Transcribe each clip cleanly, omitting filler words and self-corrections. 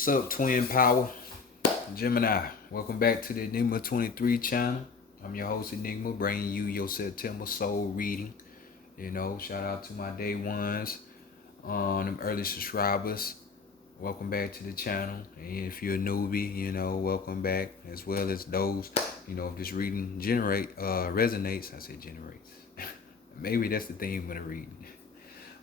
What's up, Twin Power? Gemini. Welcome back to the Enigma 23 channel. I'm your host, Enigma, bringing you your September soul reading. Shout out to my day ones, them early subscribers. Welcome back to the channel. And if you're a newbie, welcome back. As well as those, if this reading resonates. I say generates. Maybe that's the theme of the reading.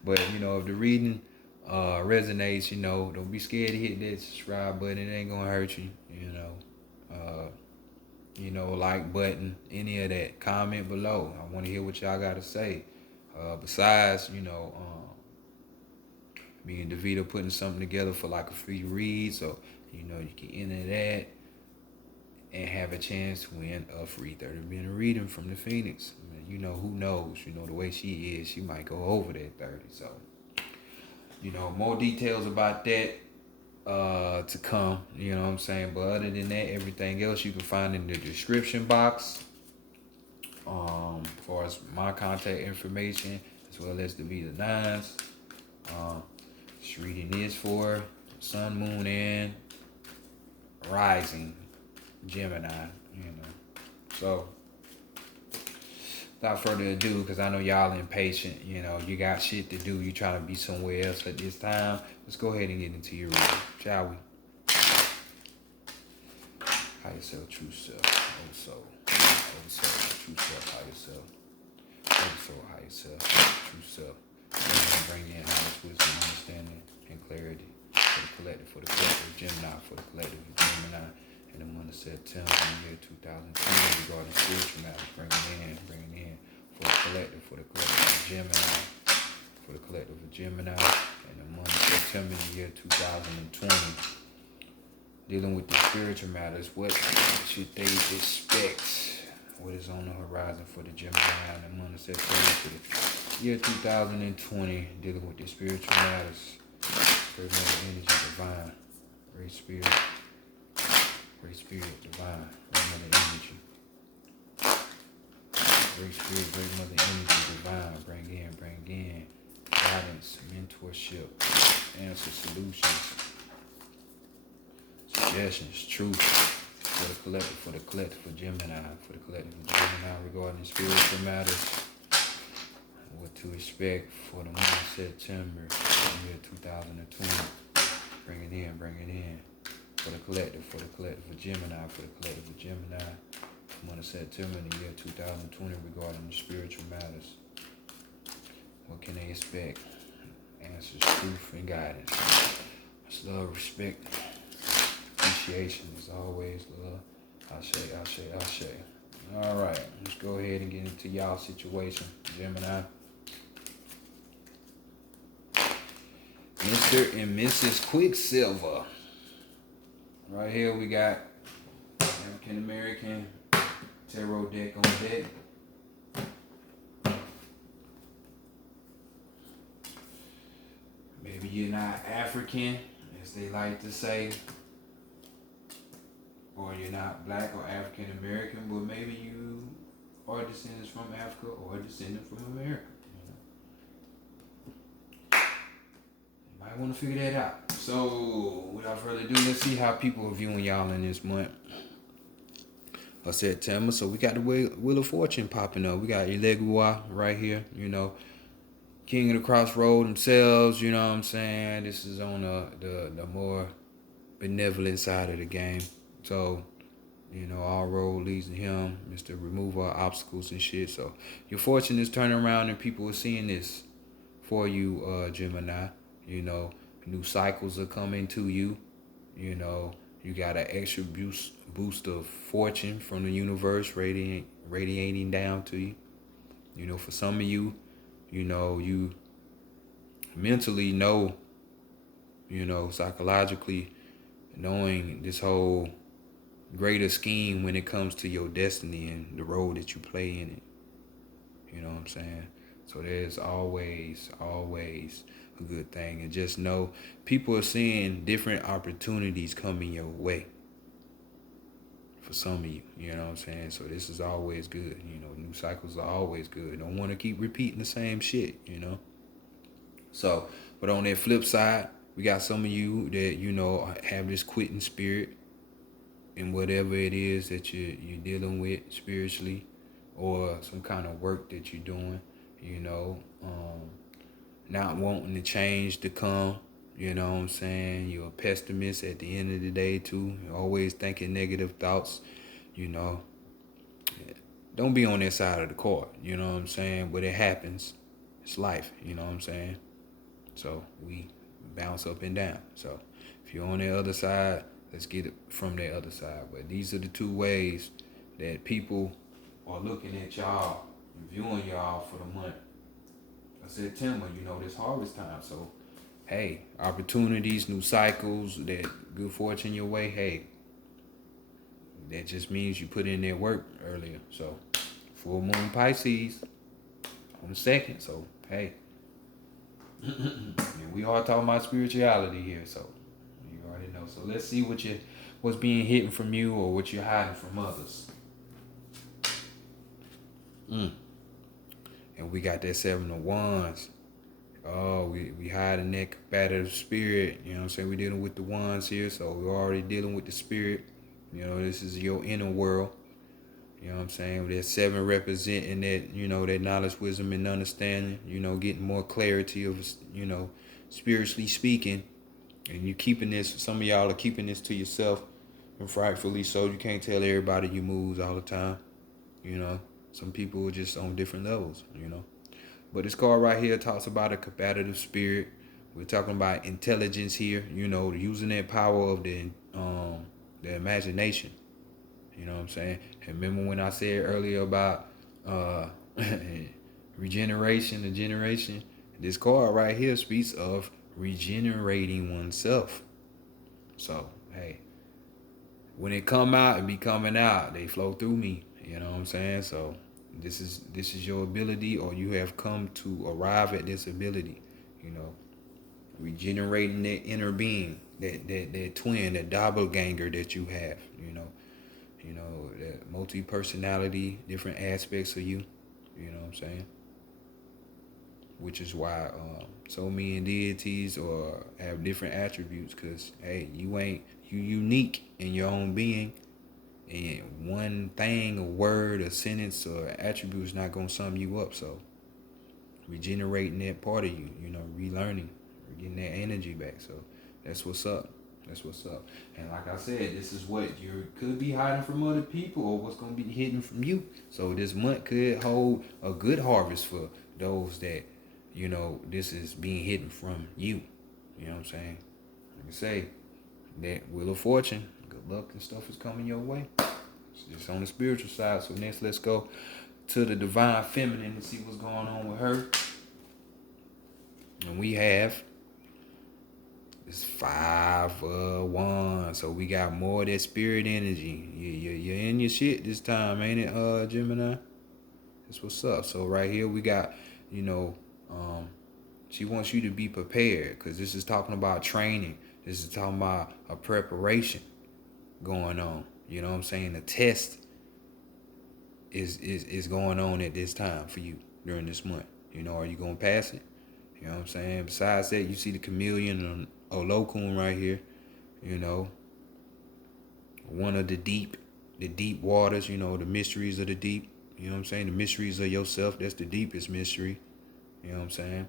But, if the reading resonates, don't be scared to hit that subscribe button. It ain't gonna hurt you, like button, any of that. Comment below. I want to hear what y'all got to say. Besides, me and DeVito putting something together for like a free read, so you can enter that and have a chance to win a free 30-minute reading from the Phoenix. Who knows? The way she is, she might go over that 30. So, more details about that to come. You know what I'm saying? But other than that, everything else you can find in the description box. As far as my contact information, as well as the V9s. This reading is for Sun, Moon, and Rising Gemini. So without further ado, because I know y'all impatient, you got shit to do, you trying to be somewhere else at this time. Let's go ahead and get into your reading, shall we? Higher self, true self, old soul, true self, higher self, old soul, higher self, true self. Bring in knowledge, wisdom, understanding, and clarity for the collective Gemini, for the collective of Gemini, in the month of September in the year 2020 regarding spiritual matters. Bring it in for the collective of Gemini, for the collective of Gemini, in the month of September in the year 2020. Dealing with the spiritual matters, what should they expect? What is on the horizon for the Gemini in the month of September for the year 2020? Dealing with the spiritual matters. Great mother energy, divine. Great spirit, divine. Great mother energy. Great spirit, great mother energy, divine. Bring in. Guidance, mentorship, answer, solutions, suggestions, truth. For the collective of Gemini, for the collective of Gemini regarding spiritual matters. What to expect for the month of September, the year 2020. Bring it in. For the collective of Gemini, for the collective of Gemini. The month of September in the year 2020 regarding the spiritual matters. What can they expect? Answers, truth, and guidance. Much love, respect, appreciation as always, love. Ashe. All right, let's go ahead and get into y'all situation, Gemini. Mr. and Mrs. Quicksilver. Right here we got African American tarot deck on deck. Maybe you're not African, as they like to say, or you're not black or African American, but maybe you are descendants from Africa or descendant from America. You might want to figure that out. So, without further ado, let's see how people are viewing y'all in this month of September. So we got the Wheel of Fortune popping up. We got Ilegua right here, King of the Crossroad themselves, you know what I'm saying? This is on the more benevolent side of the game. So, all road leads to him. Mr. Remove all obstacles and shit. So your fortune is turning around and people are seeing this for you, Gemini. New cycles are coming to you. You got an extra boost of fortune from the universe radiating down to you. For some of you, you mentally know, psychologically knowing this whole greater scheme when it comes to your destiny and the role that you play in it. You know what I'm saying? So there's always a good thing. And just know people are seeing different opportunities coming your way. For some of you, you know what I'm saying? So this is always good. New cycles are always good. Don't want to keep repeating the same shit, So, but on that flip side, We got some of you that, you know, have this quitting spirit in whatever it is that you're dealing with spiritually, or some kind of work that you're doing, you know, not wanting the change to come. You know what I'm saying? You're a pessimist at the end of the day too. You're always thinking negative thoughts, you know. Don't be on that side of the court, you know what I'm saying? But it happens. It's life, you know what I'm saying? So we bounce up and down. So if you're on the other side, let's get it from the other side. But these are the two ways that people are looking at y'all, viewing y'all for the month of September, you know, this harvest time. So hey, opportunities, new cycles, that good fortune your way, hey, that just means you put in that work earlier. So full moon Pisces on the 2nd. So hey, and we are talking about spirituality here, so you already know. So let's see what's being hidden from you, or what you're hiding from others. And we got that 7 of Wands. Oh, we hiding that combative spirit. You know what I'm saying? We're dealing with the wands here, so we're already dealing with the spirit. You know, this is your inner world. You know what I'm saying? That 7 representing that, you know, that knowledge, wisdom, and understanding. You know, getting more clarity of, you know, spiritually speaking. And you keeping this, some of y'all are keeping this to yourself, and frightfully so. You can't tell everybody your moves all the time. You know, some people are just on different levels, you know. But this card right here talks about a combative spirit. We're talking about intelligence here, you know, using that power of the imagination. You know what I'm saying? And remember when I said earlier about regeneration, the generation? This card right here speaks of regenerating oneself. So, hey, when it come out, it be coming out. They flow through me. You know what I'm saying? So this is your ability, or you have come to arrive at this ability, you know, regenerating that inner being, that twin, that doppelganger that you have, you know, that multi-personality, different aspects of you, you know what I'm saying? Which is why so many deities or have different attributes, because hey, you unique in your own being. And one thing, a word, a sentence, or attribute is not gonna sum you up. So regenerating that part of you, you know, relearning, getting that energy back. So that's what's up. That's what's up. And like I said, this is what you could be hiding from other people, or what's gonna be hidden from you. So this month could hold a good harvest for those that, you know, this is being hidden from you. You know what I'm saying? Like I say, that Wheel of Fortune, good luck and stuff is coming your way. It's just on the spiritual side. So next, let's go to the divine feminine and see what's going on with her. And we have this 5 of Wands. So we got more of that spirit energy. You're in your shit this time, ain't it, Gemini? That's what's up. So right here we got, you know, she wants you to be prepared, because this is talking about training. This is talking about a preparation going on. You know what I'm saying? The test is going on at this time for you during this month. You know, are you going to pass it? You know what I'm saying? Besides that, you see the chameleon or locum right here. You know, one of the deep waters, you know, the mysteries of the deep. You know what I'm saying? The mysteries of yourself, that's the deepest mystery. You know what I'm saying?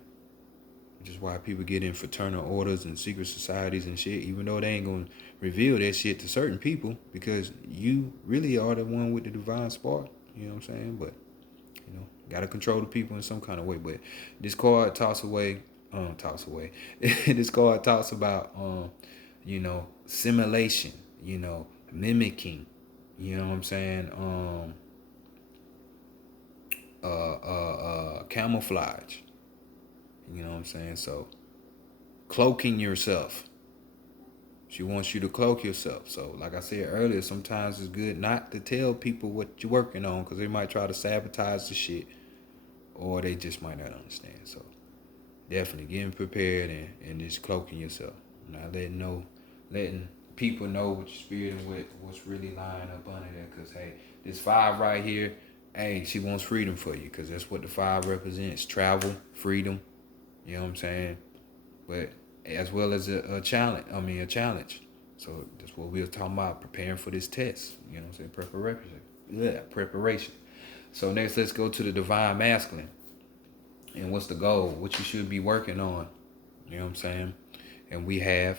Which is why people get in fraternal orders and secret societies and shit, even though they ain't gonna reveal that shit to certain people, because you really are the one with the divine spark. You know what I'm saying? But, you know, gotta control the people in some kind of way. But this card talks away. This card talks about, you know, simulation, you know, mimicking, you know what I'm saying? Camouflage. You know what I'm saying? So, cloaking yourself. She wants you to cloak yourself. So, like I said earlier, sometimes it's good not to tell people what you're working on, because they might try to sabotage the shit, or they just might not understand. So, definitely getting prepared and just cloaking yourself. Not letting people know what your spirit and what's really lying up under there. Because, hey, this 5 right here, hey, she wants freedom for you, because that's what the 5 represents. Travel, freedom. You know what I'm saying? But as well as a challenge. A challenge. So that's what we were talking about, preparing for this test. You know what I'm saying? Preparation. Yeah, preparation. So next, let's go to the divine masculine. And what's the goal? What you should be working on. You know what I'm saying? And we have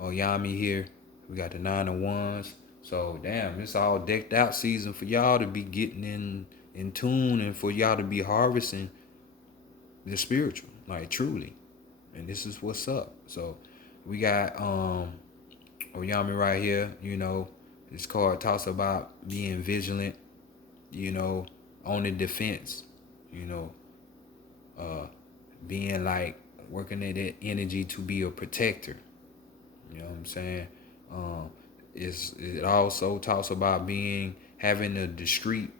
Oyami here. We got the 9 of Wands. So damn, it's all decked out season for y'all to be getting in tune, and for y'all to be harvesting the spiritual, like truly. And this is what's up. So we got Oyami right here. You know, this card talks about being vigilant, you know, on the defense, you know, being like working at that energy to be a protector. You know what I'm saying? It also talks about having a discreet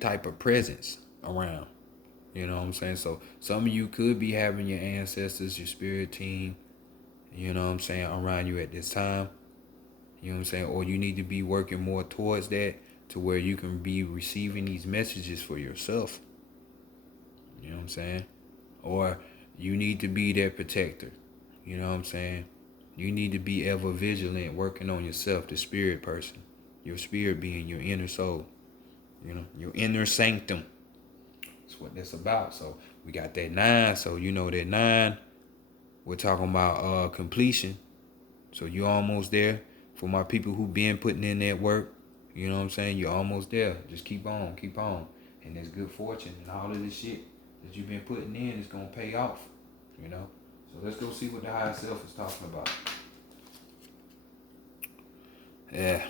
type of presence around. You know what I'm saying? So some of you could be having your ancestors, your spirit team, you know what I'm saying, around you at this time. You know what I'm saying? Or you need to be working more towards that, to where you can be receiving these messages for yourself. You know what I'm saying? Or you need to be their protector. You know what I'm saying? You need to be ever vigilant, working on yourself, the spirit person. Your spirit being your inner soul. You know, your inner sanctum. That's what that's about. So we got that 9. So you know that 9, we're talking about completion. So you're almost there. For my people who been putting in that work, you know what I'm saying? You're almost there. Just keep on, keep on. And there's good fortune, and all of this shit that you've been putting in is gonna pay off. You know? So let's go see what the higher self is talking about. Yeah.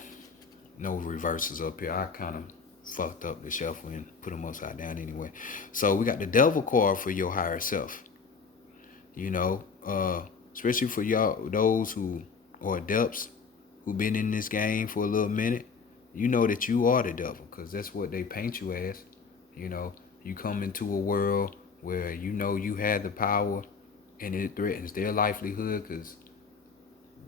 No reverses up here. I kind of fucked up the shuffle and put them upside down anyway. So we got the devil card for your higher self. You know, especially for y'all, those who are adepts, who been in this game for a little minute. You know that you are the devil, because that's what they paint you as. You know, you come into a world where you know you have the power, and it threatens their livelihood, because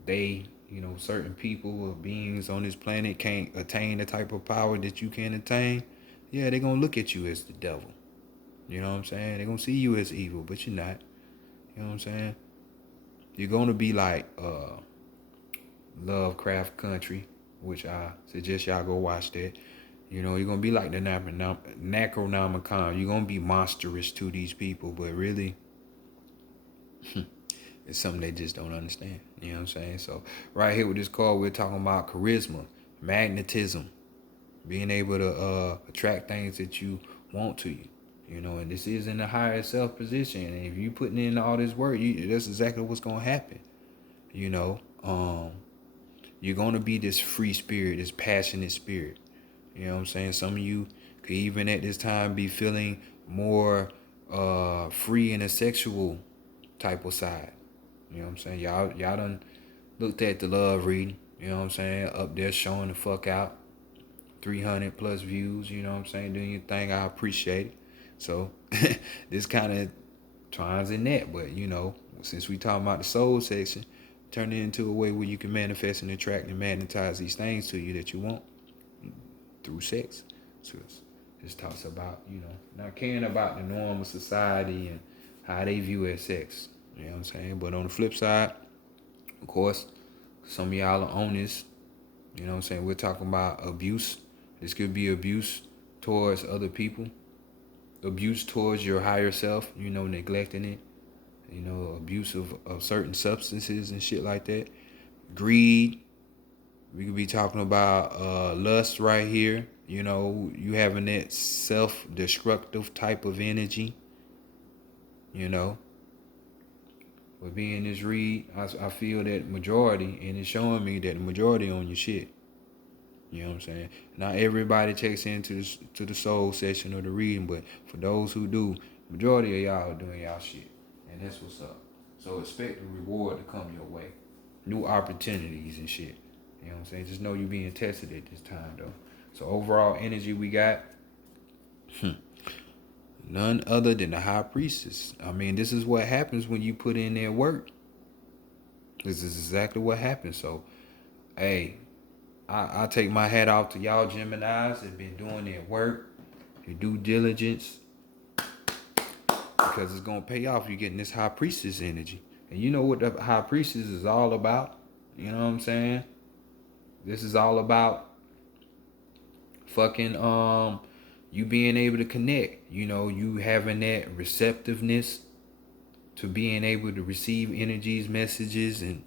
they, you know, certain people or beings on this planet can't attain the type of power that you can attain. Yeah, they're going to look at you as the devil. You know what I'm saying? They're going to see you as evil, but you're not. You know what I'm saying? You're going to be like Lovecraft Country, which I suggest y'all go watch that. You know, you're going to be like the Necronomicon. You're going to be monstrous to these people, but really, it's something they just don't understand. You know what I'm saying? So right here with this card, we're talking about charisma, magnetism, being able to attract things that you want to you. You know, and this is in the higher self position. And if you putting in all this work, that's exactly what's going to happen. You know, you're going to be this free spirit, this passionate spirit. You know what I'm saying? Some of you could even at this time be feeling more free in a sexual type of side. You know what I'm saying? Y'all done looked at the love reading. You know what I'm saying? Up there showing the fuck out. 300 plus views. You know what I'm saying? Doing your thing. I appreciate it. So this kind of twines in that. But, you know, since we talking about the soul section, turn it into a way where you can manifest and attract and magnetize these things to you that you want through sex. So this talks about, you know, not caring about the norm of society and how they view as sex. You know what I'm saying? But on the flip side, of course, some of y'all are on this. You know what I'm saying? We're talking about abuse. This could be abuse towards other people. Abuse towards your higher self, you know, neglecting it. You know, abuse of certain substances and shit like that. Greed. We could be talking about lust right here. You know, you having that self-destructive type of energy. You know. But being this read, I feel that majority, and it's showing me that the majority on your shit. You know what I'm saying? Not everybody checks into the soul session or the reading, but for those who do, majority of y'all are doing y'all shit. And that's what's up. So expect the reward to come your way. New opportunities and shit. You know what I'm saying? Just know you're being tested at this time, though. So overall energy we got, none other than the high priestess. I mean, this is what happens when you put in their work. This is exactly what happens. So, hey, I take my hat off to y'all Geminis that been doing their work, your due diligence. because it's gonna pay off. You're getting this high priestess energy, and you know what the high priestess is all about. You know what I'm saying? This is all about fucking you being able to connect. You know, you having that receptiveness to being able to receive energies, messages, and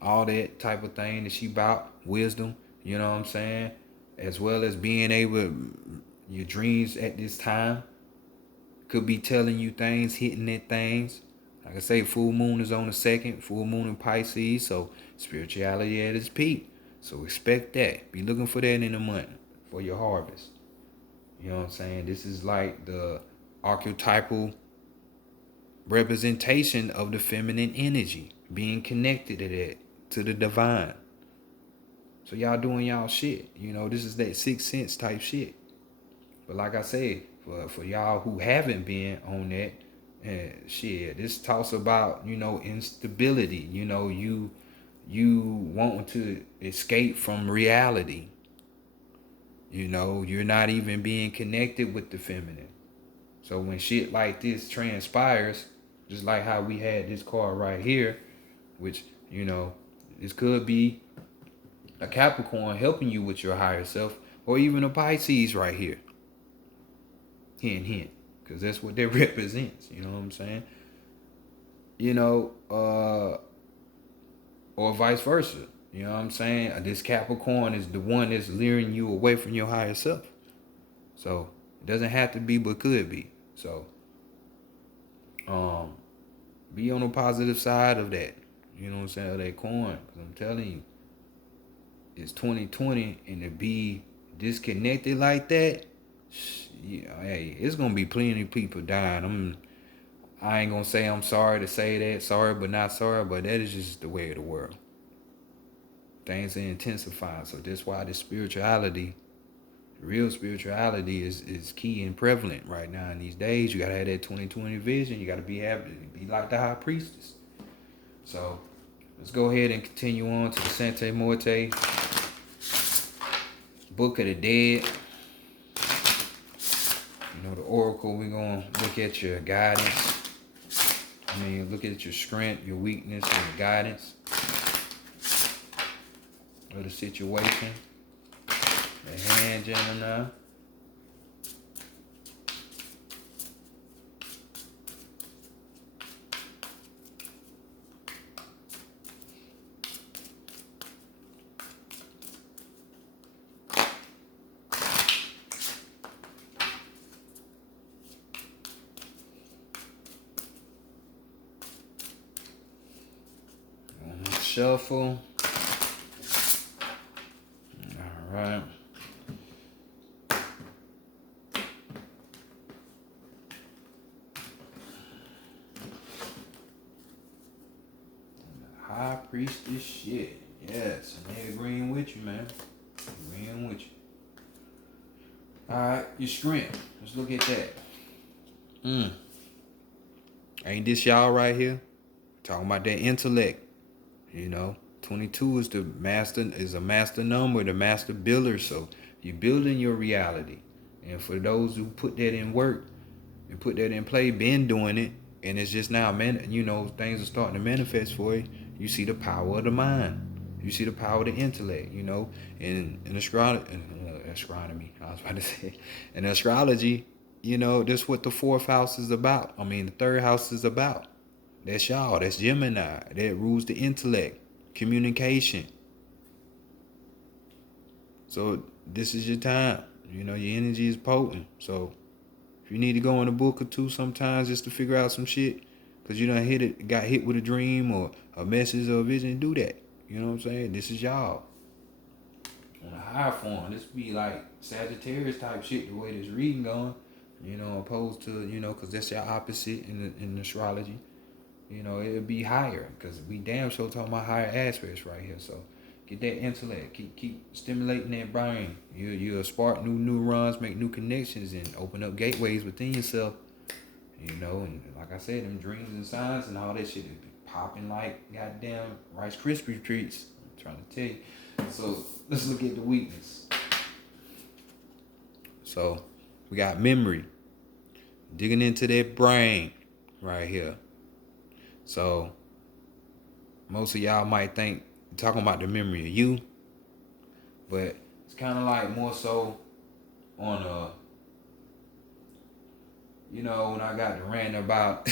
all that type of thing that she about. Wisdom, you know what I'm saying? As well as being able, your dreams at this time could be telling you things, hitting at things. Like I say, full moon is on the 2nd, full moon in Pisces, so spirituality at its peak. So expect that. Be looking for that in a month for your harvest. You know what I'm saying? This is like the archetypal representation of the feminine energy, being connected to that, to the divine. So y'all doing y'all shit. You know, this is that sixth sense type shit. But like I said, for y'all who haven't been on that, shit, this talks about, you know, instability. You know, you wanting to escape from reality. You know, you're not even being connected with the feminine. So when shit like this transpires, just like how we had this card right here, which, you know, this could be a Capricorn helping you with your higher self, or even a Pisces right here. Hint, hint, because that's what that represents. You know what I'm saying? You know, or vice versa. You know what I'm saying? This Capricorn is the one that's luring you away from your higher self. So it doesn't have to be, but could be. So, be on the positive side of that. You know what I'm saying? Of that coin. Because I'm telling you, it's 2020, and to be disconnected like that, yeah, hey, it's gonna be plenty of people dying. I ain't gonna say I'm sorry to say that, sorry but not sorry, but that is just the way of the world. Things are intensifying, so that's why the spirituality, real spirituality, is key and prevalent right now in these days. You gotta have that 2020 vision. You gotta be happy to be like the high priestess. So let's go ahead and continue on to the Sante Morte, Book of the Dead. You know, the Oracle, we're gonna look at your guidance. Look at your strength, your weakness, and your guidance of the situation. The hand, Gemini. Shuffle. All right. High priestess shit. Yes, and they agreeing with you, man. Agreeing with you. Alright, your strength. Let's look at that. Ain't this y'all right here? Talking about that intellect. You know, 22 is a master number, the master builder. So you're building your reality. And for those who put that in work and put that in play, been doing it, and it's just now, things are starting to manifest for you. You see the power of the mind. You see the power of the intellect, you know. In astronomy, I was about to say. In astrology, you know, that's what the 4th house is about. The 3rd house is about. That's y'all. That's Gemini. That rules the intellect, communication. So this is your time. You know, your energy is potent. So if you need to go in a book or two sometimes just to figure out some shit, because you done got hit with a dream or a message or a vision, do that. You know what I'm saying? This is y'all. On a higher form, this be like Sagittarius type shit, the way this reading going, you know, opposed to, you know, because that's your opposite in astrology. You know, it'll be higher, because we damn sure talking about higher aspects right here. So get that intellect, keep stimulating that brain. You'll spark new neurons, make new connections, and open up gateways within yourself. You know, and like I said, them dreams and signs and all that shit is popping like goddamn Rice Krispie treats. I'm trying to tell you. So let's look at the weakness. So we got memory, digging into that brain, right here. So most of y'all might think talking about the memory of you, but it's kind of like more so on when I got to rant about.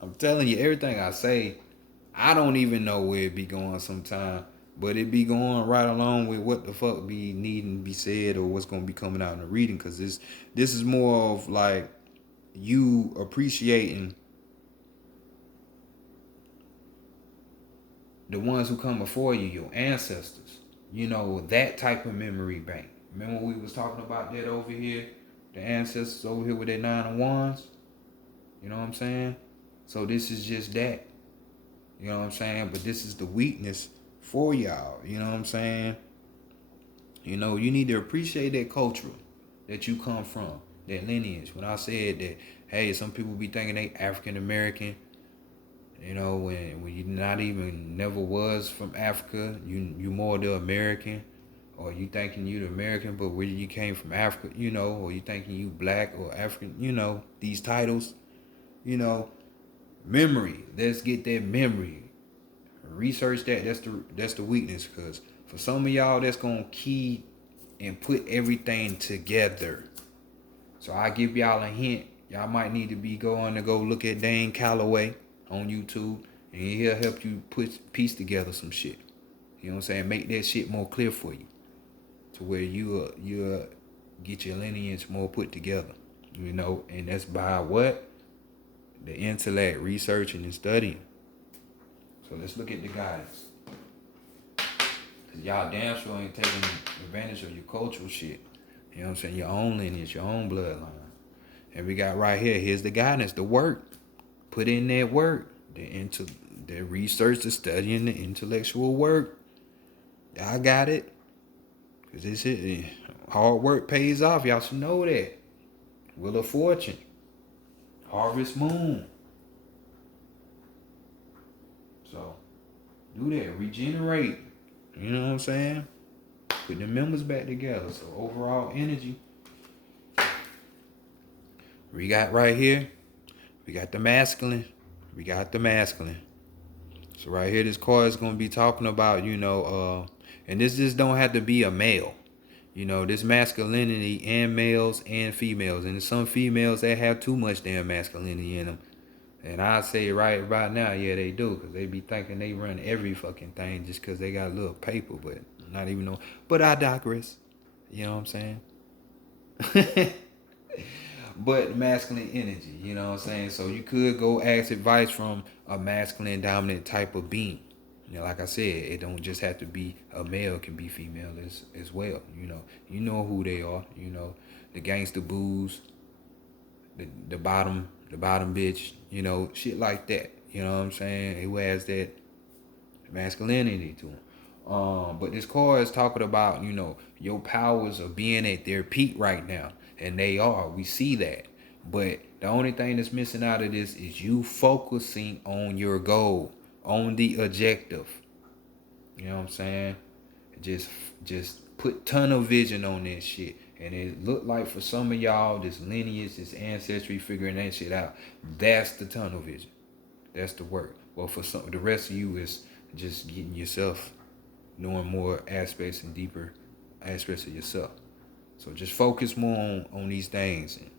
I'm telling you, everything I say, I don't even know where it be going sometime, but it be going right along with what the fuck be needing to be said or what's gonna be coming out in the reading. Cause this is more of like you appreciating the ones who come before you, your ancestors. That type of memory bank. Remember we was talking about that over here? The ancestors over here with their 9 of Wands? You know what I'm saying? So this is just that. You know what I'm saying? But this is the weakness for y'all. You know what I'm saying? You need to appreciate that culture that you come from, that lineage. When I said that, hey, some people be thinking they African American, when you not even never was from Africa, you more the American, or you thinking you the American, but where you came from Africa, or you thinking you black or African, these titles, memory. Let's get that memory. Research that. That's the weakness, because for some of y'all, that's gonna key and put everything together. So I give y'all a hint. Y'all might need to be going to go look at Dane Calloway on YouTube, and he'll help you piece together some shit. You know what I'm saying? Make that shit more clear for you, to where you get your lineage more put together. And that's by what? The intellect, researching and studying. So let's look at the guidance. Cause y'all damn sure ain't taking advantage of your cultural shit. You know what I'm saying? Your own lineage, your own bloodline. And we got right here, here's the guidance, the work. Put in that work. The research, the studying, the intellectual work. I got it. Cause this is hard work pays off. Y'all should know that. Wheel of Fortune. Harvest Moon. So do that. Regenerate. You know what I'm saying? Put the members back together. So overall energy. We got right here. We got the masculine. We got the masculine. So right here, this card is going to be talking about, and this just don't have to be a male. This masculinity and males and females. And some females that have too much damn masculinity in them. And I say right about now, yeah, they do. Because they be thinking they run every fucking thing just because they got a little paper. But not even know. But I digress. You know what I'm saying? But masculine energy, you know what I'm saying? So you could go ask advice from a masculine dominant type of being. Like I said, it don't just have to be a male, it can be female as well. You know who they are. The gangster boos, the bottom bitch. Shit like that. You know what I'm saying? Who has that masculinity to him. But this card is talking about your powers of being at their peak right now. And they are. We see that. But the only thing that's missing out of this is you focusing on your goal, on the objective. You know what I'm saying? Just put tunnel vision on that shit. And it looked like for some of y'all, this lineage, this ancestry, figuring that shit out. That's the tunnel vision. That's the work. Well, for the rest of you is just getting yourself, knowing more aspects and deeper aspects of yourself. So just focus more on these things. And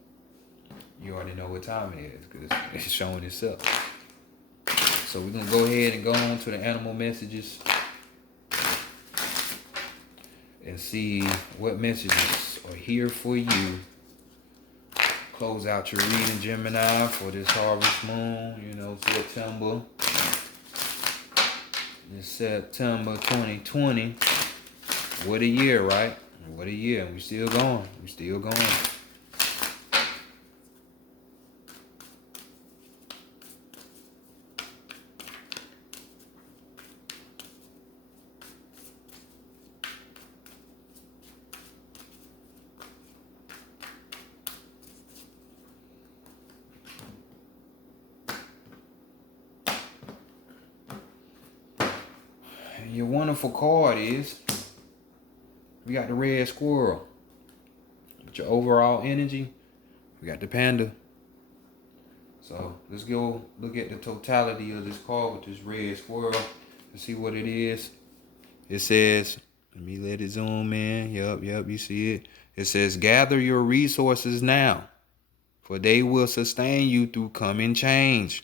you already know what time it is because it's showing itself. So we're going to go ahead and go on to the animal messages and see what messages are here for you. Close out your reading, Gemini, for this harvest moon, September. This September 2020. What a year, right? What a year. We still going. We still going. And your wonderful card is, we got the red squirrel. But your overall energy, we got the panda. So let's go look at the totality of this card with this red squirrel and see what it is. It says, let me let it zoom in. Yep, you see it. It says, gather your resources now, for they will sustain you through coming change.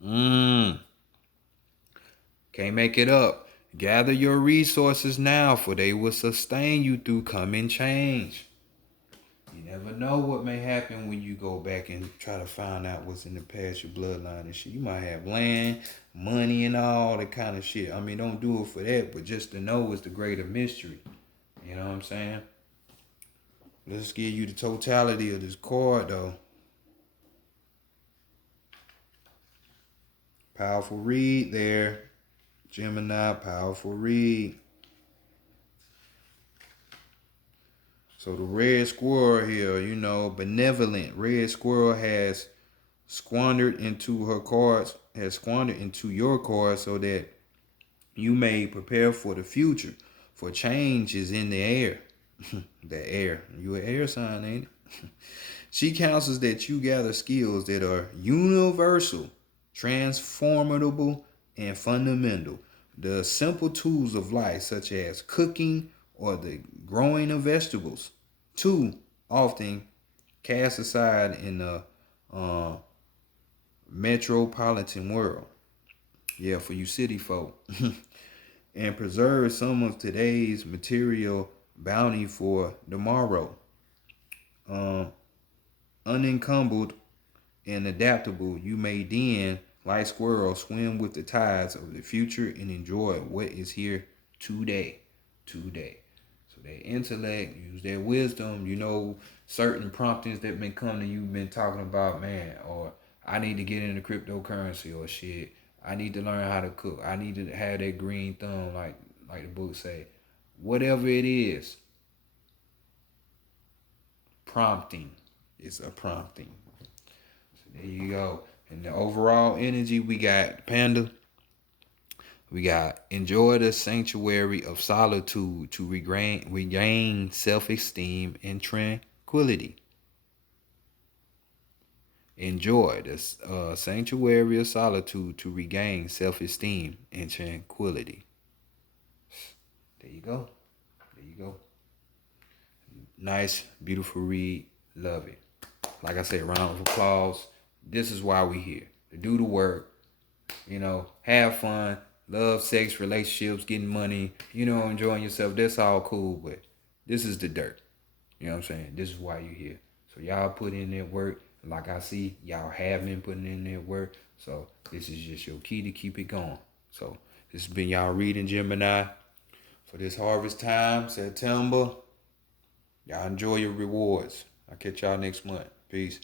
Can't make it up. Gather your resources now, for they will sustain you through coming change. You never know what may happen when you go back and try to find out what's in the past, your bloodline and shit. You might have land, money, and all that kind of shit. I mean, don't do it for that, but just to know is the greater mystery. You know what I'm saying? Let's give you the totality of this card, though. Powerful read there. Gemini, powerful read. So the red squirrel here, benevolent. Red squirrel has squandered into your cards so that you may prepare for the future. For change is in the air. The air. You an air sign, ain't it? She counsels that you gather skills that are universal, transformable, and fundamental. The simple tools of life, such as cooking or the growing of vegetables, too often cast aside in the metropolitan world. Yeah, for you city folk. And preserve some of today's material bounty for tomorrow. Unencumbered and adaptable, you may then, like squirrels, swim with the tides of the future and enjoy what is here today. So their intellect, use their wisdom, certain promptings that been coming to you, been talking about, man, or I need to get into cryptocurrency or shit. I need to learn how to cook. I need to have that green thumb, like the book say. Whatever it is, prompting is a prompting. So there you go. And the overall energy, we got Panda. We got enjoy the sanctuary of solitude to regain self-esteem and tranquility. Enjoy the sanctuary of solitude to regain self-esteem and tranquility. There you go. Nice, beautiful read. Love it. Like I said, round of applause. This is why we here. To do the work. Have fun. Love, sex, relationships, getting money. Enjoying yourself. That's all cool. But this is the dirt. You know what I'm saying? This is why you're here. So y'all put in that work. Like I see, y'all have been putting in that work. So this is just your key to keep it going. So this has been y'all reading Gemini for this harvest time, September. Y'all enjoy your rewards. I'll catch y'all next month. Peace.